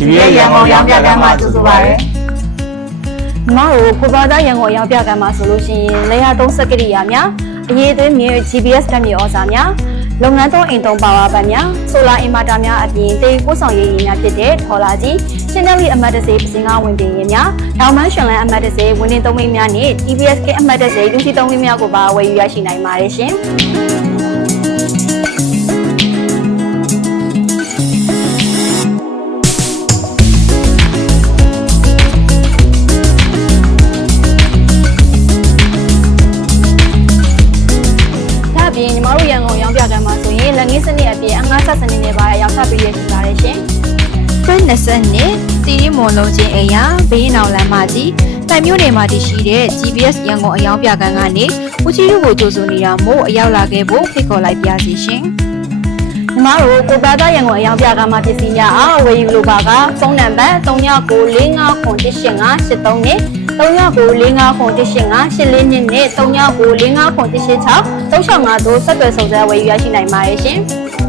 GBS ရန်ကုန်ရောင်းပြကမ်းမှာကြိုဆိုပါရစေ မမတို့ကိုဘာသာရန်ကုန်ရောင်းပြကမ်းမှာဆိုလို့ရှိရင်လေယာတုံးစက်ကရိယာများအရေးသွေးမြေ GPS ဓာတ်မြေဩဇာများလုပ်ငန်းသုံးအိမ်သုံးပါဝါဘတ်များဆိုလာအင်ဗာတာများအပြင်တေးပို့ဆောင်ရေးများဖြစ်တဲ့ထော်လာကြီးရှင်းနယ်လီအမတ်တစေပစင်ကားဝင်ပြင်ရေးများတောင်မန်းရှင်လန်အမတ်တစေဝင်တင်သုံးမိများနဲ့ TBS ကအမတ်တစေလူရှိသုံးမိများကိုပါဝယ်ယူရရှိနိုင်ပါတယ်ရှင်ညီမတို့ရန်ကုန်ရောင်းပြကမ်းမှာဆိုရင်လက်ငင်းစနစ်အပြင်အငှားဆက်စနစ်နဲ့ပါရောင်းချပေးရရှိပါတယ်ရှင်။တွဲ20နှစ်စီရီမွန်လုံးချင်းအိမ်ယာဘေးနောက်လမ်းမကြီးတိုင်မြို့နယ်မှာတည်ရှိတဲ့ GBS ရန်ကုန်အယောင်ပြကမ်းကနေဦးကြီးတို့ကိုကြိုဆိုနေတာမို့အရောက်လာခဲ့ဖို့ဖိတ်ခေါ်လိုက်ပါစီရှင်။ညီမတို့ကိုဘာသာရန်ကုန်အယောင်ပြကမ်းမှာပစ္စည်းများအားဝယ်ယူလိုပါကဖုန်းနံပါတ်39945583နဲ့3994558584နဲ့39945586 365တို့ဆက်သွယ်စုံစမ်းဝယ်ယူရရှိနိုင်ပါတယ်ရှင်။